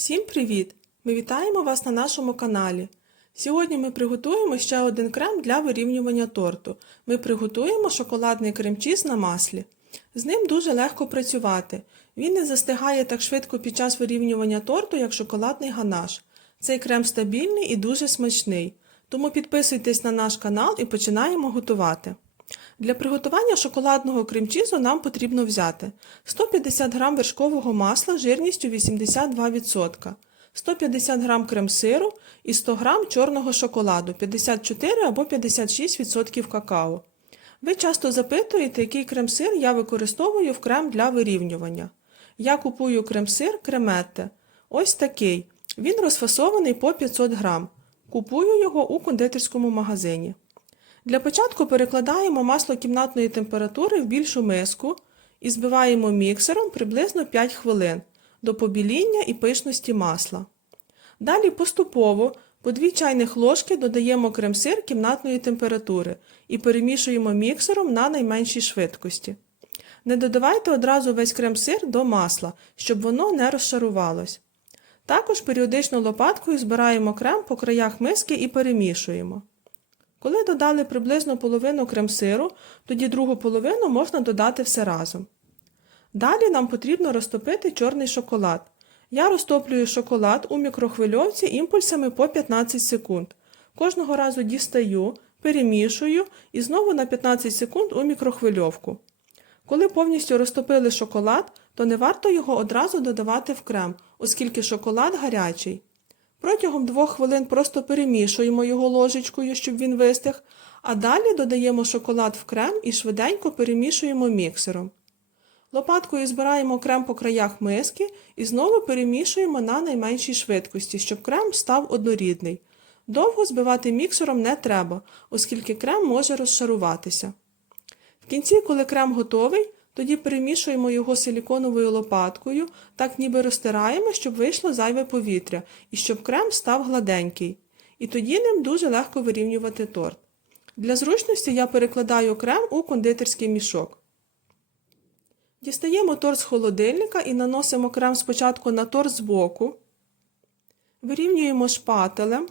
Всім привіт! Ми вітаємо вас на нашому каналі. Сьогодні ми приготуємо ще один крем для вирівнювання торту. Ми приготуємо шоколадний крем-чіз на маслі. З ним дуже легко працювати. Він не застигає так швидко під час вирівнювання торту, як шоколадний ганаш. Цей крем стабільний і дуже смачний. Тому підписуйтесь на наш канал і починаємо готувати. Для приготування шоколадного крем-чізу нам потрібно взяти 150 г вершкового масла жирністю 82%, 150 г крем-сиру і 100 г чорного шоколаду 54 або 56% какао. Ви часто запитуєте, який крем-сир я використовую в крем для вирівнювання. Я купую крем-сир креметте. Ось такий. Він розфасований по 500 г. Купую його у кондитерському магазині. Для початку перекладаємо масло кімнатної температури в більшу миску і збиваємо міксером приблизно 5 хвилин до побіління і пишності масла. Далі поступово по 2 чайних ложки додаємо крем-сир кімнатної температури і перемішуємо міксером на найменшій швидкості. Не додавайте одразу весь крем-сир до масла, щоб воно не розшарувалось. Також періодично лопаткою збираємо крем по краях миски і перемішуємо. Коли додали приблизно половину крем-сиру, тоді другу половину можна додати все разом. Далі нам потрібно розтопити чорний шоколад. Я розтоплюю шоколад у мікрохвильовці імпульсами по 15 секунд. Кожного разу дістаю, перемішую і знову на 15 секунд у мікрохвильовку. Коли повністю розтопили шоколад, то не варто його одразу додавати в крем, оскільки шоколад гарячий. Протягом 2 хвилин просто перемішуємо його ложечкою, щоб він вистиг, а далі додаємо шоколад в крем і швиденько перемішуємо міксером. Лопаткою збираємо крем по краях миски і знову перемішуємо на найменшій швидкості, щоб крем став однорідний. Довго збивати міксером не треба, оскільки крем може розшаруватися. В кінці, коли крем готовий, тоді перемішуємо його силіконовою лопаткою, так ніби розтираємо, щоб вийшло зайве повітря і щоб крем став гладенький. І тоді ним дуже легко вирівнювати торт. Для зручності я перекладаю крем у кондитерський мішок. Дістаємо торт з холодильника і наносимо крем спочатку на торт збоку. Вирівнюємо шпателем.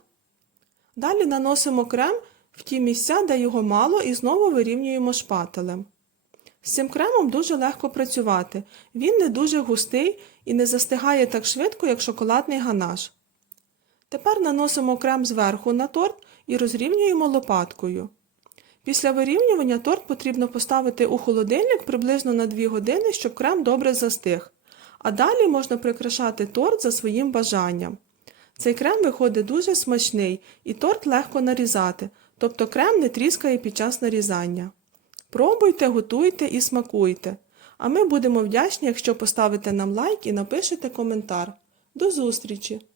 Далі наносимо крем в ті місця, де його мало, і знову вирівнюємо шпателем. З цим кремом дуже легко працювати. Він не дуже густий і не застигає так швидко, як шоколадний ганаш. Тепер наносимо крем зверху на торт і розрівнюємо лопаткою. Після вирівнювання торт потрібно поставити у холодильник приблизно на 2 години, щоб крем добре застиг. А далі можна прикрашати торт за своїм бажанням. Цей крем виходить дуже смачний і торт легко нарізати, тобто крем не тріскає під час нарізання. Пробуйте, готуйте і смакуйте. А ми будемо вдячні, якщо поставите нам лайк і напишете коментар. До зустрічі!